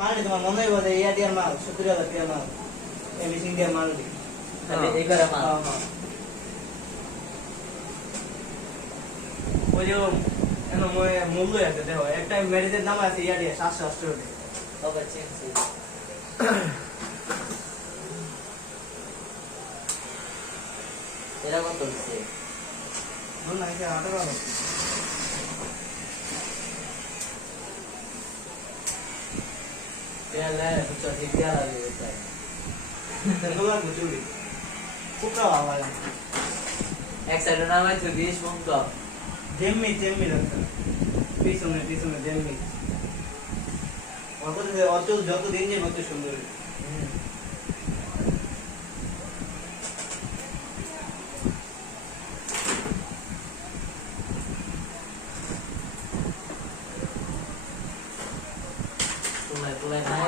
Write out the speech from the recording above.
মাল তোমার মনে হইব যে ইয়া দিয়ার মাল 70,000 টাকার মাল এই মেশিন দিয়ার মাল দি তাহলে এইবারে মাল ওই যে এনো মূল্য আছে দেখো একটা ম্যারেজের দাম আছে ইয়া দিয়ে 780 টাকা তবে চিনছি এরা কত হচ্ছে বল না কি 18 পেলে তো ঠিক দেয়া লাগে তেগুলা গুচুরি কুকা আওয়াজ এক সাইডে নামাই তো 20 বন্ধ জেম্মি লাগছে পিছনে জেম্মি অত যত দিন যাবে তত সুন্দর তুলে নাই